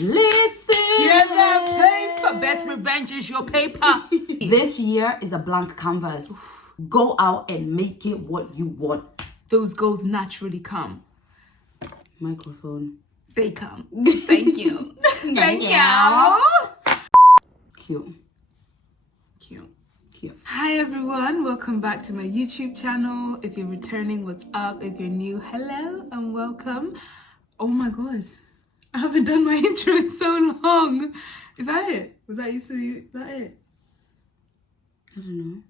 Listen. Get that paper. Best revenge is your paper. This year is a blank canvas. Go out and make it what you want. Those goals naturally come. Microphone. They come. Thank you. Thank you. Cute. Hi everyone, welcome back to my YouTube channel. If you're returning, what's up? If you're new, hello and welcome. Oh my god, I haven't done my intro in so long. Is that it? Was that used to be? Is that it? I don't know.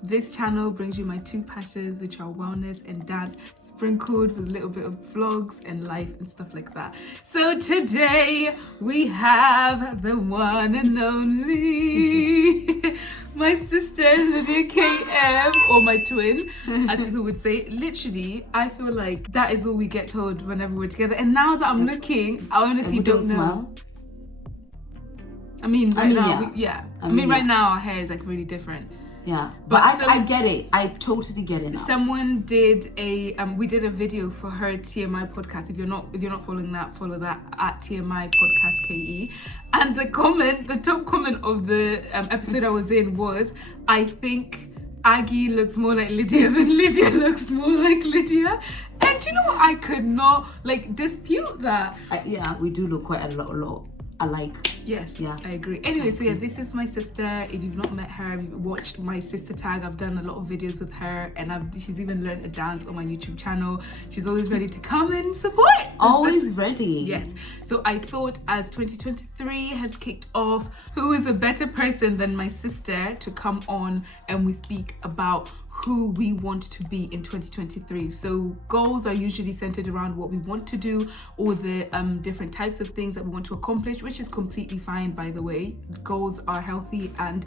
This channel brings you my two passions, which are wellness and dance, sprinkled with a little bit of vlogs and life and stuff like that. So today we have the one and only my sister Lydia KM, or my twin, as people would say. Literally, I feel like that is all we get told whenever we're together. And now that I'm looking, I honestly don't know. Smile. I mean, right now, yeah. right now our hair is like really different. Yeah, but I get it. I totally get it now. Someone did we did a video for her TMI podcast. If you're not following that, follow that at TMI podcast KE. And the top comment of the episode I was in was, I think Aggie looks more like Lydia than Lydia looks more like Lydia. And you know what? I could not dispute that. Yeah, we do look quite a lot alike. Yes, yeah, I agree. Anyway, so yeah, this is my sister. If you've not met her, if you've watched my sister tag, I've done a lot of videos with her, and she's even learned a dance on my YouTube channel. She's always ready to come and support. Always ready. Yes. So I thought, as 2023 has kicked off, who is a better person than my sister to come on and we speak about who we want to be in 2023. So goals are usually centered around what we want to do, or the different types of things that we want to accomplish, which is completely fine, by the way. Goals are healthy and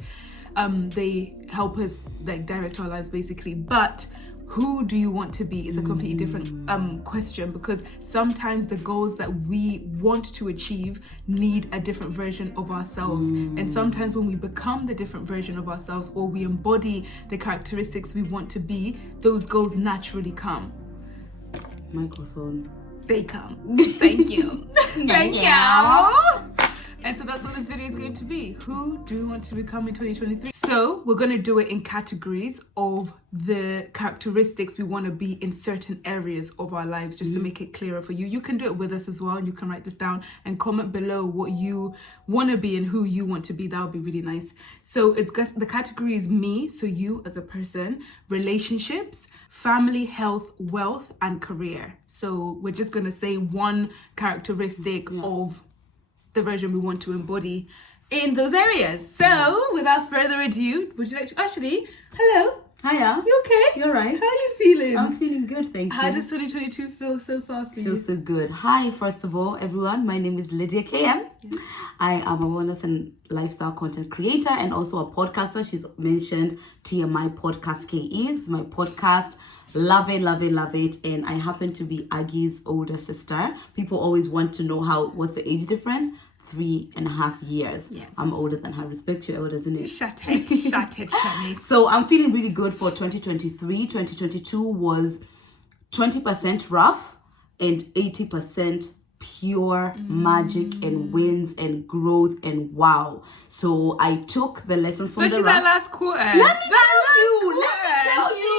they help us direct our lives basically. But who do you want to be is a completely different question, because sometimes the goals that we want to achieve need a different version of ourselves. And sometimes when we become the different version of ourselves, or we embody the characteristics we want to be, those goals naturally come. Microphone. They come. Thank you. Thank you. And so that's what this video is going to be. Who do you want to become in 2023? So we're going to do it in categories of the characteristics we want to be in certain areas of our lives, just to make it clearer for you. You can do it with us as well, and you can write this down and comment below what you want to be and who you want to be. That would be really nice. So the category is me, so you as a person, relationships, family, health, wealth, and career. So we're just going to say one characteristic of the version we want to embody in those areas. So without further ado, would you like to hello? Hiya. You okay? You're right. How are you feeling? I'm feeling good, thank you. How does 2022 feel so far for you? Feels so good. Hi, first of all, everyone. My name is Lydia KM. Yeah. I am a wellness and lifestyle content creator and also a podcaster. She's mentioned TMI Podcast KE. It's my podcast. Love it. And I happen to be Aggie's older sister. People always want to know what's the age difference? 3.5 years. Yes. I'm older than her. Respect your elders, isn't it? Shut it, Shani. So I'm feeling really good for 2023. 2022 was 20% rough and 80% pure magic and wins and growth and wow. So I took the lessons from especially the rough. that last quarter. Let me tell you.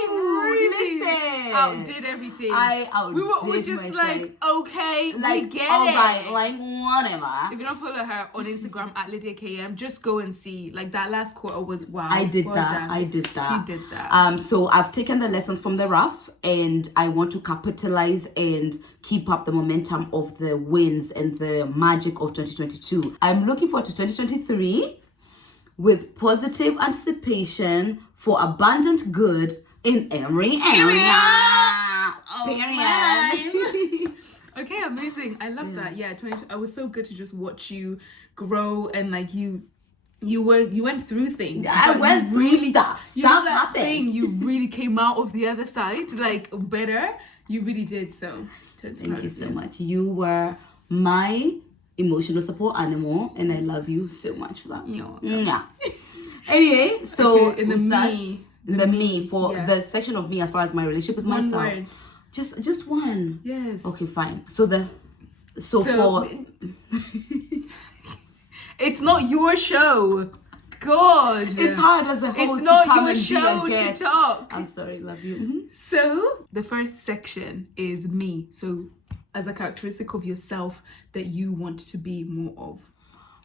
Outdid everything. I outdid we're just myself. Okay, we get alright, it. Whatever. If you don't follow her on Instagram at Lydia KM, just go and see. That last quarter was wow. I did well that. done. I did that. She did that. So I've taken the lessons from the rough, and I want to capitalize and keep up the momentum of the wins and the magic of 2022. I'm looking forward to 2023 with positive anticipation for abundant good in every area. Okay, amazing. I love that. Yeah, 22. I was so good to just watch you grow, and you went through things. I went through stuff. Stuff happened. You really came out of the other side better. You really did. So thank you so much. You were my emotional support animal, and I love you so much for that. Yeah. Anyway, so okay, the me for the section of me as far as my relationship with myself. Just one. Yes. Okay, fine. So for it's not your show. God, it's hard as a host. It's not to come your and show be a to guest. talk. I'm sorry, love you. Mm-hmm. So the first section is me. So as a characteristic of yourself that you want to be more of.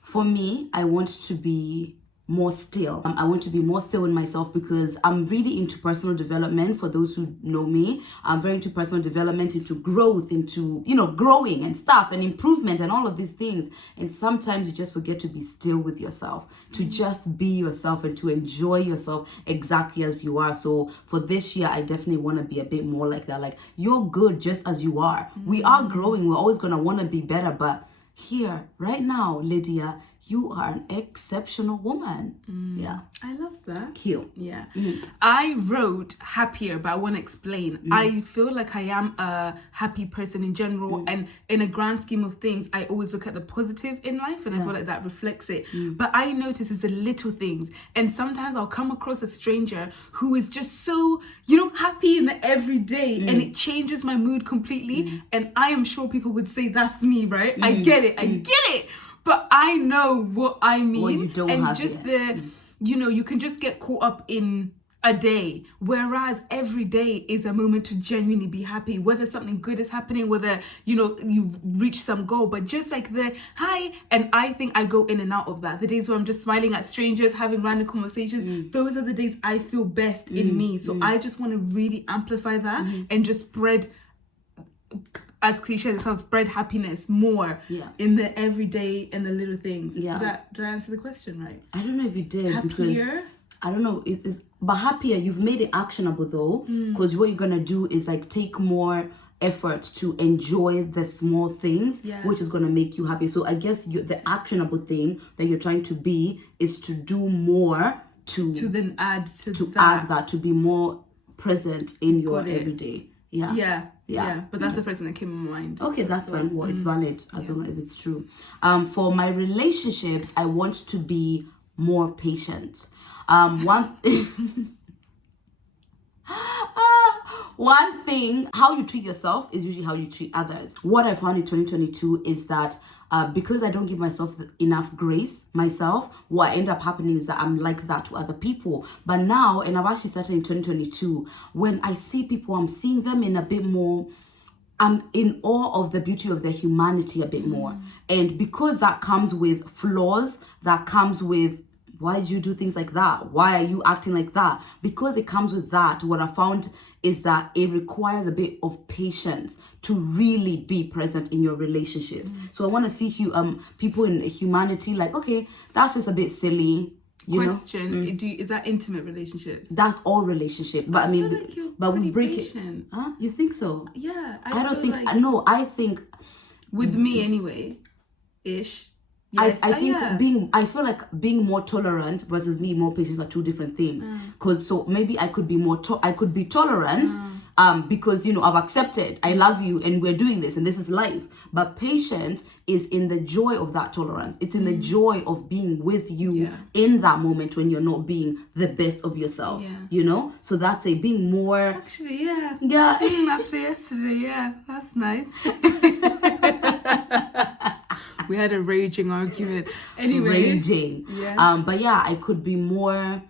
For me, I want to be more still. I want to be more still in myself because I'm really into personal development. For those who know me, I'm very into personal development, into growth, into, growing and stuff and improvement and all of these things. And sometimes you just forget to be still with yourself, to just be yourself and to enjoy yourself exactly as you are. So for this year, I definitely want to be a bit more like that. Like, you're good just as you are. We are growing. We're always going to want to be better. But here, right now, Lydia, you are an exceptional woman. Yeah. I love that. Cute. Yeah. I wrote happier, but I want to explain. I feel like I am a happy person in general. And in a grand scheme of things, I always look at the positive in life. And I feel like that reflects it. But I notice it's the little things. And sometimes I'll come across a stranger who is just so, happy in the everyday. And it changes my mood completely. And I am sure people would say that's me, right? I get it. But I know what I mean. Well, you don't and have just it. you can just get caught up in a day, whereas every day is a moment to genuinely be happy, whether something good is happening, whether you've reached some goal. But just like the hi, and I think I go in and out of that. The days where I'm just smiling at strangers, having random conversations, those are the days I feel best in me. So I just want to really amplify that and just spread, as cliche as it sounds, spread happiness more in the everyday and the little things. Yeah. Did I answer the question right? I don't know if you did. Happier? Because I don't know. But happier, you've made it actionable though. Because what you're going to do is like take more effort to enjoy the small things, which is going to make you happy. So I guess the actionable thing that you're trying to be is to do more to then add to add that, to be more present in your everyday. Yeah, but that's the first thing that came in my mind. Okay, that's fine. Well, it's valid as long as it's true. For my relationships, I want to be more patient. One thing, how you treat yourself is usually how you treat others. What I found in 2022 is that because I don't give myself enough grace myself, what end up happening is that I'm like that to other people. But now, and I've actually started in 2022, when I see people, I'm seeing them in a bit more, I'm in awe of the beauty of their humanity a bit more. And because that comes with flaws, that comes with, why do you do things like that? Why are you acting like that? Because it comes with that, what I found is that it requires a bit of patience to really be present in your relationships. So I want to see people in humanity like, okay, that's just a bit silly. Question: is that intimate relationships? That's all relationship. But I mean, like but we break patient. it. Huh? You think so? Yeah, I don't think. like, No, I think with me anyway, ish. Yes, I think I feel like being more tolerant versus being more patient are two different things. Because so maybe I could be tolerant because I've accepted, I love you and we're doing this and this is life. But patient is in the joy of that tolerance. It's in the joy of being with you in that moment when you're not being the best of yourself. So that's being more. Actually, yeah. After yesterday, that's nice. We had a raging argument. Anyway. But I could be more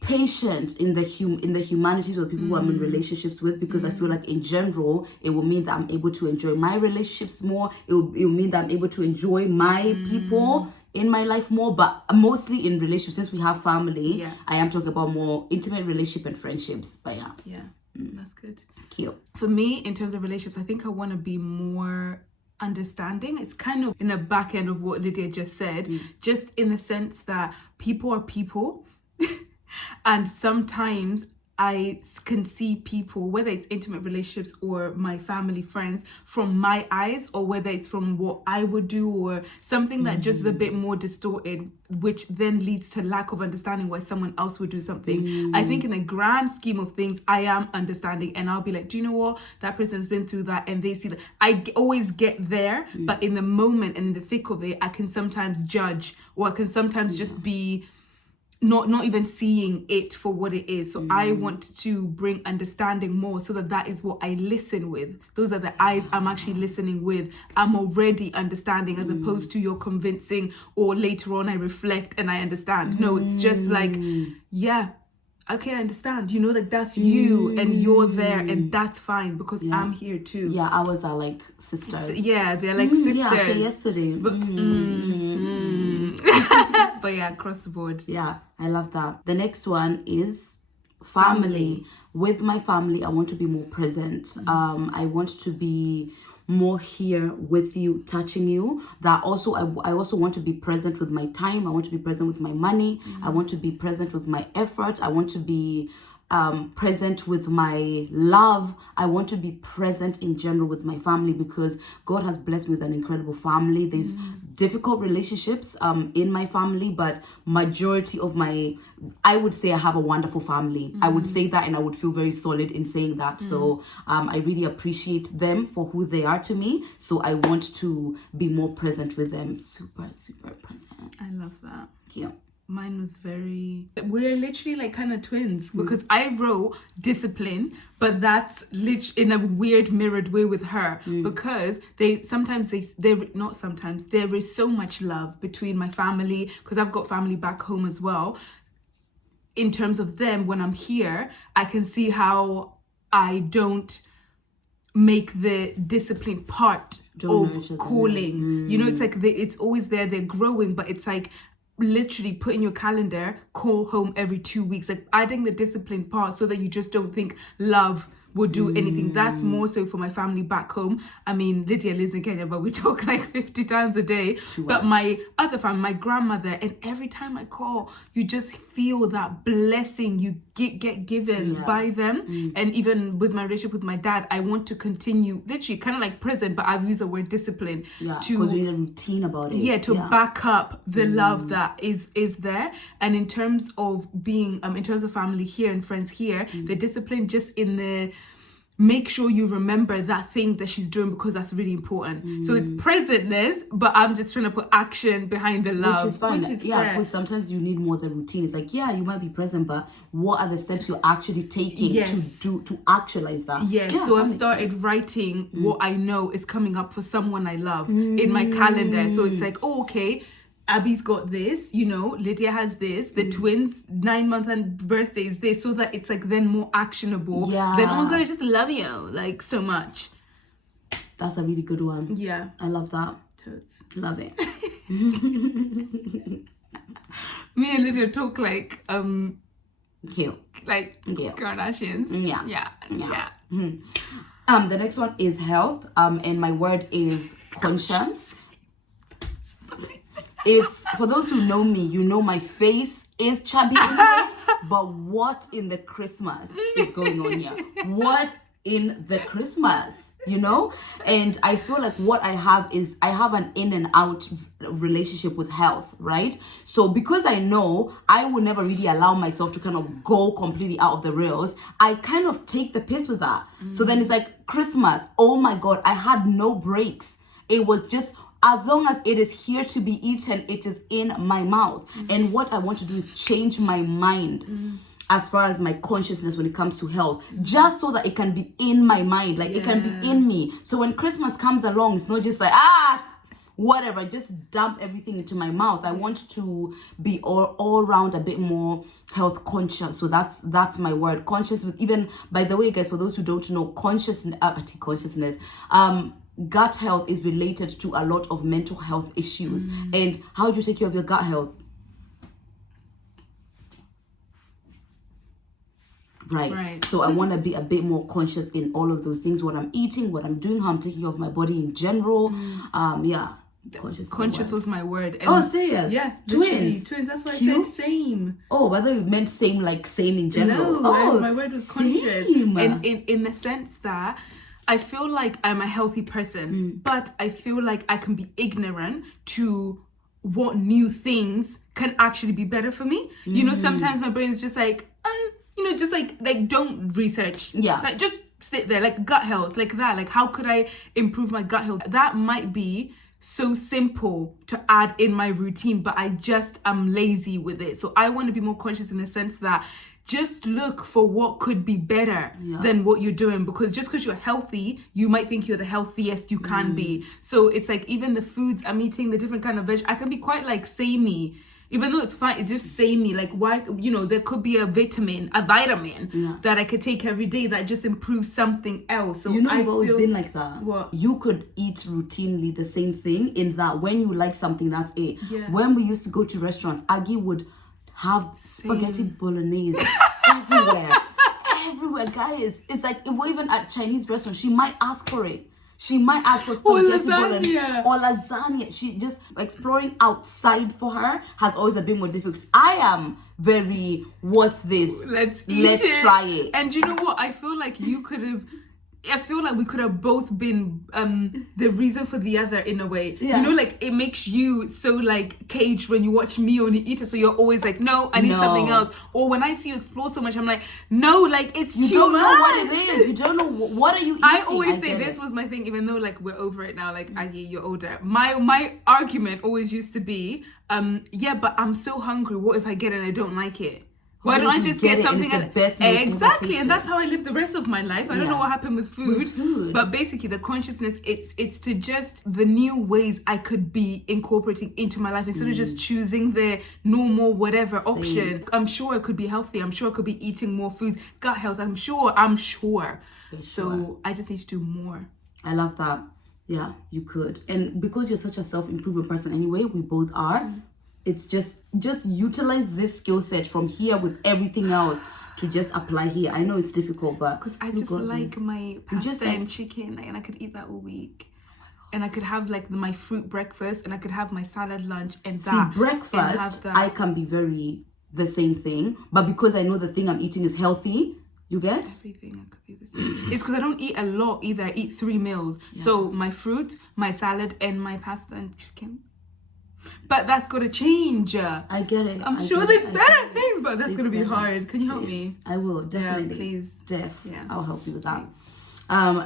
patient in the humanities of the people who I'm in relationships with, because I feel like in general it will mean that I'm able to enjoy my relationships more. It will mean that I'm able to enjoy my people in my life more, but mostly in relationships. Since we have family, I am talking about more intimate relationship and friendships. But that's good. Cute. For me, in terms of relationships, I think I want to be more understanding. It's kind of in the back end of what Lydia just said, just in the sense that people are people and sometimes I can see people, whether it's intimate relationships or my family, friends, from my eyes, or whether it's from what I would do or something that just is a bit more distorted, which then leads to lack of understanding why someone else would do something. I think in the grand scheme of things, I am understanding, and I'll be like, do you know what? That person's been through that and they see that. I always get there, but in the moment and in the thick of it, I can sometimes judge, or I can sometimes just be not even seeing it for what it is. So I want to bring understanding more, so that is what I listen with. Those are the eyes I'm actually listening with. I'm already understanding, as opposed to you're convincing, or later on I reflect and I understand. No, it's just like, yeah, okay, I understand. You know, like that's you and you're there, and that's fine, because I'm here too. Yeah, ours are like sisters. Yeah, they're like sisters. Yeah, after yesterday. But yeah, across the board. Yeah, I love that. The next one is family. With my family, I want to be more present. I want to be more here with you, touching you. That also, I also want to be present with my time. I want to be present with my money. I want to be present with my effort. I want to be present with my love. I want to be present in general with my family, because God has blessed me with an incredible family. There's difficult relationships in my family, but majority of I would say I have a wonderful family. I would say that, and I would feel very solid in saying that. So I really appreciate them for who they are to me. So I want to be more present with them. Super, super present. I love that. Yeah. Mine was we're literally like kind of twins, because I wrote discipline, but that's in a weird mirrored way with her, because there is so much love between my family, because I've got family back home as well. In terms of them, when I'm here, I can see how I don't make the discipline part of calling. You know, it's like it's always there, they're growing, but it's like literally put in your calendar, call home every 2 weeks, like adding the discipline part, so that you just don't think love would do anything. That's more so for my family back home. I mean, Lydia lives in Kenya, but we talk like 50 times a day. But my other family, my grandmother, and every time I call, you just feel that blessing you get given by them. And even with my relationship with my dad, I want to continue, literally kind of like present, but I've used the word discipline because we need a routine about it. Yeah, to back up the love that is there. And in terms of being, in terms of family here and friends here, the discipline just in the make sure you remember that thing that she's doing, because that's really important. So it's presentness, but I'm just trying to put action behind the love. Which is fine. Because sometimes you need more than routine. It's like, you might be present, but what are the steps you're actually taking to actualize that? So I've started writing what I know is coming up for someone I love in my calendar. So it's like, okay, Abby's got this, you know, Lydia has this, the twins 9-month and birthday is this, so that it's like then more actionable. Then, oh my God, I just love you like so much. That's a really good one. Yeah. I love that. Totes. Love it. Me and Lydia talk like cute. Like Kardashians. Yeah. The next one is health. And my word is conscience. If for those who know me, you know my face is chubby anyway, but what in the Christmas is going on here? What in the Christmas, you know? And I feel like what I have is I have an in and out relationship with health, right? So because I know I will never really allow myself to kind of go completely out of the rails, I kind of take the piss with that. So then it's like Christmas, oh my God, I had no breaks. It was just, as long as it is here to be eaten, it is in my mouth. And what I want to do is change my mind as far as my consciousness when it comes to health, just so that it can be in my mind, like it can be in me. So when Christmas comes along, it's not just like, whatever, just dump everything into my mouth. I want to be all around a bit more health conscious. So that's my word, conscious. With even, by the way, guys, for those who don't know, consciousness, gut health is related to a lot of mental health issues. And how do you take care of your gut health? Right. So I want to be a bit more conscious in all of those things, what I'm eating, what I'm doing, how I'm taking care of my body in general. Conscious was my word. And serious? Yeah, twins. That's why I said same. Oh, whether you meant same like same in general. No, my word was conscious. And in the sense that I feel like I'm a healthy person, but I feel like I can be ignorant to what new things can actually be better for me. You know, sometimes my brain's just like, just like don't research. Like just sit there, like gut health, like that. Like how could I improve my gut health? That might be so simple to add in my routine, but I just am lazy with it. So I want to be more conscious in the sense that just look for what could be better than what you're doing, because just because you're healthy, you might think you're the healthiest you can be. So it's like even the foods I'm eating, the different kind of veg, I can be quite like samey. Even though it's fine, it's just samey. Like, why, there could be a vitamin that I could take every day that just improves something else. So I've always been like that. What? You could eat routinely the same thing, in that when you like something, that's it. Yeah. When we used to go to restaurants, Aggie would have spaghetti bolognese everywhere. Everywhere, guys. It's like, if we're even at Chinese restaurants, she might ask for it. She might ask for spaghetti bolognese or lasagna. She just, exploring outside for her has always been more difficult. I am very, what's this? Let's try it. And you know what? I feel like we could have both been the reason for the other in a way. Yeah. Like it makes you so like caged when you watch me only eat it. So you're always like, no, I need something else. Or when I see you explore so much, I'm like, no, like it's too much. You don't know what it is. You don't know what are you eating. I always say this was my thing, even though like we're over it now. Like Aggie, you're older. My argument always used to be, but I'm so hungry. What if I get it and I don't like it? Why don't I just get something exactly? And that's how I live the rest of my life. I don't know what happened with food. But basically the consciousness, it's to just the new ways I could be incorporating into my life instead of just choosing the normal whatever option. I'm sure it could be healthy. I'm sure I could be eating more foods, gut health. I'm sure. So I just need to do more. I love that. Yeah, you could. And because you're such a self-improvement person anyway, we both are. It's just utilize this skill set from here with everything else to just apply here. I know it's difficult, but because I just like my pasta and chicken, and I could eat that all week. And I could have like my fruit breakfast, and I could have my salad lunch, and that. See, breakfast, I can be very the same thing, but because I know the thing I'm eating is healthy, you get? Everything I could be the same. It's because I don't eat a lot either. I eat 3 meals. Yeah. So my fruit, my salad, and my pasta and chicken. But that's got to change. I get it. I'm sure there's better things, but that's going to be hard. Can you help me? I will, definitely. Yeah, please. Yeah. I'll help you with that.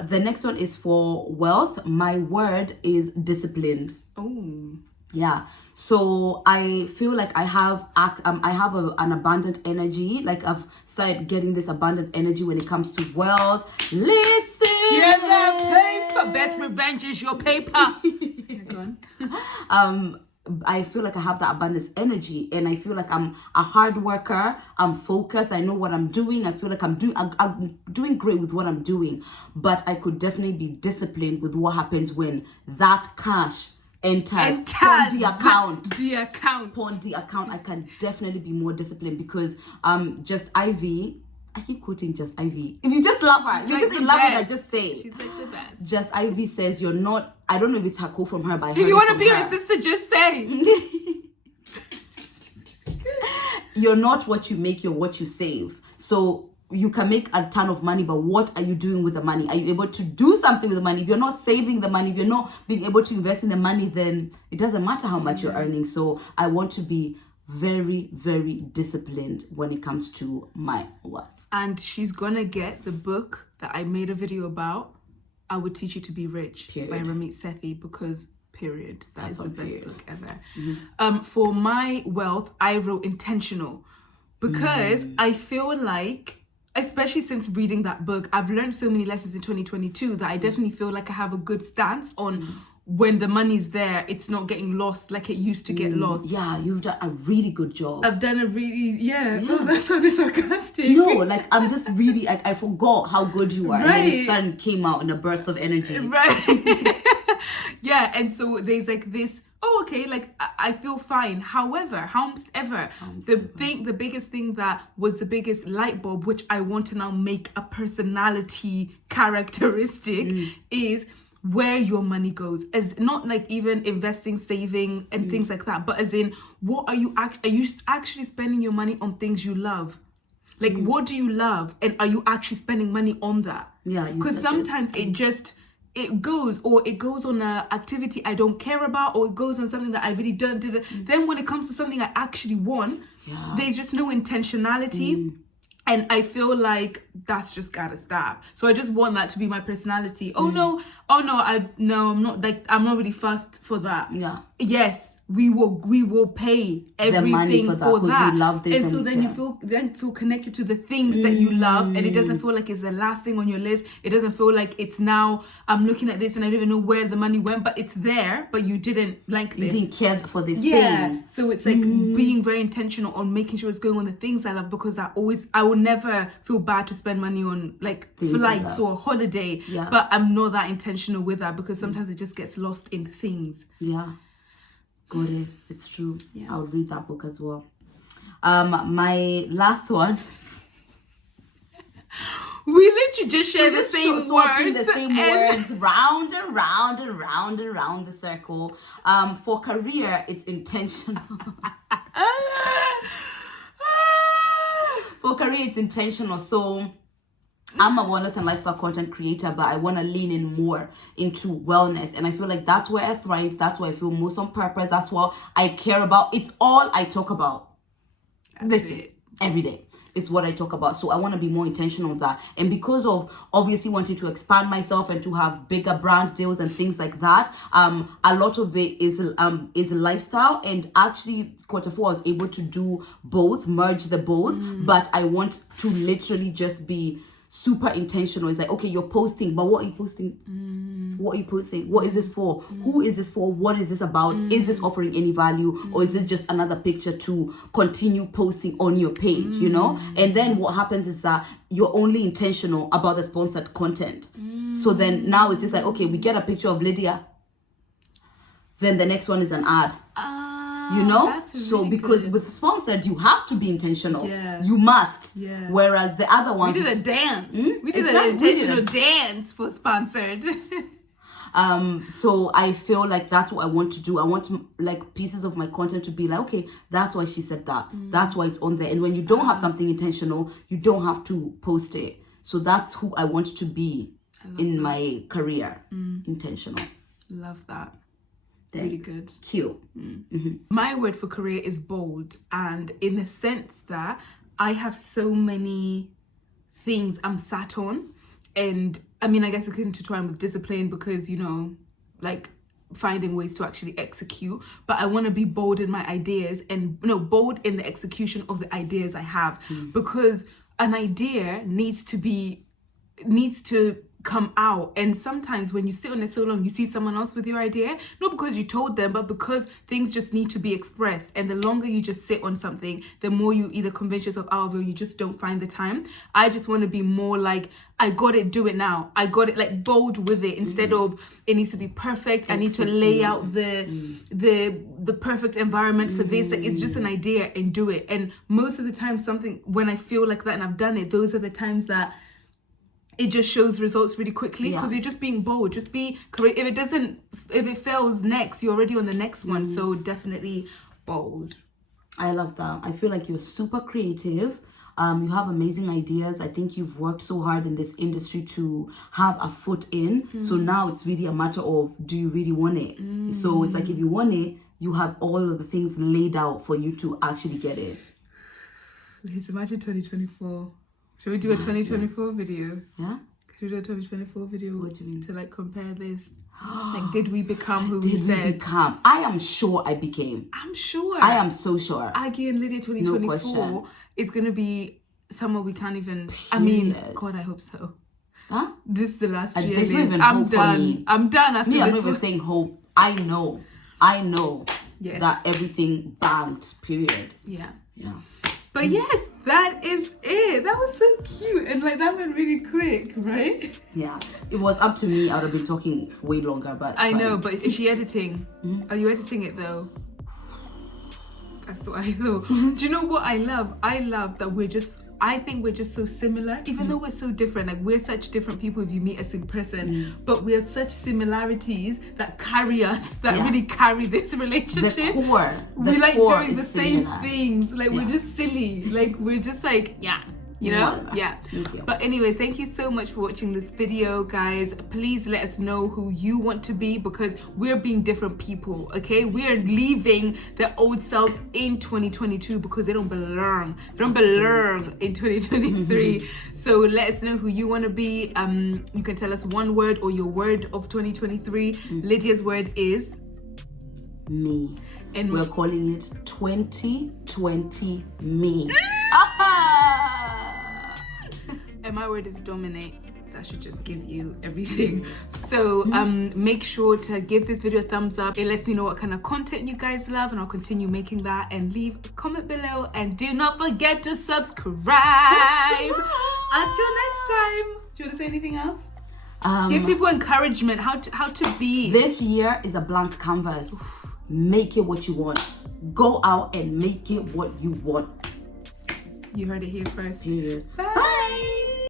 The next one is for wealth. My word is disciplined. Oh. Yeah. So I feel like I have an abundant energy. Like I've started getting this abundant energy when it comes to wealth. Listen. Get that paper. Best revenge is your paper. Go on. I feel like I have that abundance energy, and I feel like I'm a hard worker. I'm focused. I know what I'm doing. I feel like I'm doing great with what I'm doing, but I could definitely be disciplined with what happens when that cash enters on the account. On the account, I can definitely be more disciplined because just Ivy. I keep quoting Just Ivy. If you just love her, you just love what I just say. She's like the best. Just Ivy says you're not. I don't know if it's her quote from her, but if you want to be her sister, just say. You're not what you make. You're what you save. So you can make a ton of money, but what are you doing with the money? Are you able to do something with the money? If you're not saving the money, if you're not being able to invest in the money, then it doesn't matter how much you're earning. So I want to be very, very disciplined when it comes to my wealth. And she's gonna get the book that I made a video about, I Would Teach You to Be Rich by Ramit Sethi, because that is the best book ever. For my wealth, I wrote intentional because I feel like, especially since reading that book, I've learned so many lessons in 2022 that I definitely feel like I have a good stance on when the money's there, it's not getting lost like it used to get lost. Yeah, you've done a really good job. I've done a really, Oh, that sounded sarcastic. No, like I'm just really, I forgot how good you are. Right. And then the sun came out in a burst of energy. Right. Yeah, and so there's like this, like I feel fine. However, the biggest thing that was the biggest light bulb, which I want to now make a personality characteristic, is where your money goes. As not like even investing, saving and things like that, but as in what are you actually spending your money on things you love? Like what do you love, and are you actually spending money on that? Yeah, because sometimes it goes on a activity I don't care about, or it goes on something that I really don't do. Then when it comes to something I actually want, there's just no intentionality. And I feel like that's just gotta stop. So I just want that to be my personality. I'm not really fussed for that. Yeah. Yes, we will pay everything for that. You love this, and so then you feel connected to the things that you love, and it doesn't feel like it's the last thing on your list. It doesn't feel like it's now I'm looking at this and I don't even know where the money went, but it's there, but you didn't like this. You didn't care for this thing. So it's like being very intentional on making sure it's going on the things I love, because I will never feel bad to spend money on like things flights or a holiday. Yeah. But I'm not that intentional with that, because sometimes it just gets lost in things. Yeah. Got it. It's true. Yeah. I would read that book as well. My last one. We literally just share the same words. Words round and round and round and round the circle. For career, it's intentional. For career, it's intentional. So I'm a wellness and lifestyle content creator, but I want to lean in more into wellness. And I feel like that's where I thrive. That's where I feel most on purpose. That's what I care about. It's all I talk about. Literally, every day. It's what I talk about. So I want to be more intentional with that. And because of obviously wanting to expand myself and to have bigger brand deals and things like that, a lot of it is lifestyle. And actually, Q4 I was able to do both, merge the both. But I want to literally just be super intentional. It's like, okay, you're posting, but what are you posting? What are you posting? What is this for? Who is this for? What is this about? Is this offering any value, or is it just another picture to continue posting on your page, you know? And then what happens is that you're only intentional about the sponsored content. So then now it's just like, okay, we get a picture of Lydia, then the next one is an ad. You know, so really because good. With sponsored, you have to be intentional. Yeah. You must. Yeah. Whereas the other ones, we did a dance. We did an intentional dance for sponsored. So I feel like that's what I want to do. I want to, like, pieces of my content to be like, okay, that's why she said that. That's why it's on there. And when you don't have something intentional, you don't have to post it. So that's who I want to be in my career. Intentional. Love that. Thanks. Really good. Cute. My word for career is bold, and in the sense that I have so many things I'm sat on, and I mean, I guess it could intertwine with discipline, because, you know, like finding ways to actually execute, but I want to be bold in my ideas, and bold in the execution of the ideas I have, because an idea needs to come out. And sometimes when you sit on it so long, you see someone else with your idea, not because you told them, but because things just need to be expressed. And the longer you just sit on something, the more you either convince yourself out of it, or you just don't find the time. I just want to be more like, I got it, do it now. I got it, like bold with it, instead of it needs to be perfect. I need to lay out the perfect environment for this. Like, it's just an idea, and do it. And most of the time, when I feel like that and I've done it, those are the times that it just shows results really quickly, because you're just being bold. Just be creative. If it fails next, you're already on the next one. So definitely bold. I love that. I feel like you're super creative. You have amazing ideas. I think you've worked so hard in this industry to have a foot in. So now it's really a matter of, do you really want it? So it's like, if you want it, you have all of the things laid out for you to actually get it. Let's imagine 2024. Should we do a 2024 video? Yeah? Should we do a 2024 video? What do you mean? To like compare this? Like, did we become who we Did said? we become? I am sure I became. I'm sure. I am so sure. Aggie and Lydia 2024 No is going to be somewhere we can't even... I mean, God, I hope so. Huh? This is the last year. There's not even I'm hope done. for me. I'm done after Me, this. I'm not even saying hope. I know Yes. that everything banged, period. Yeah. Yeah. But yes, that is it. That was so cute. And like, that went really quick, right? Yeah. It was up to me. I would have been talking way longer, but I know, but is she editing? Are you editing it though? That's what I thought. Do you know what I love? I love that I think we're just so similar, even though we're so different. Like, we're such different people if you meet us in person, but we have such similarities that carry us, that really carry this relationship. The core. We like doing the same similar. things. Like, we're just silly. Like, we're just like, yeah, you know? Voila. Yeah. Thank you. But anyway, thank you so much for watching this video, guys. Please let us know who you want to be, because we're being different people, okay? We are leaving the old selves in 2022 because they don't belong. They don't belong in 2023. So let us know who you want to be. You can tell us one word or your word of 2023. Lydia's word is me. And we're calling it 2020 me. And my word is dominate. That should just give you everything. So make sure to give this video a thumbs up. It lets me know what kind of content you guys love, and I'll continue making that. And leave a comment below, and do not forget to subscribe. Until next time. Do you want to say anything else? Give people encouragement how to be. This year is a blank canvas. Make it what you want. Go out and make it what you want. You heard it here first. Period. Bye.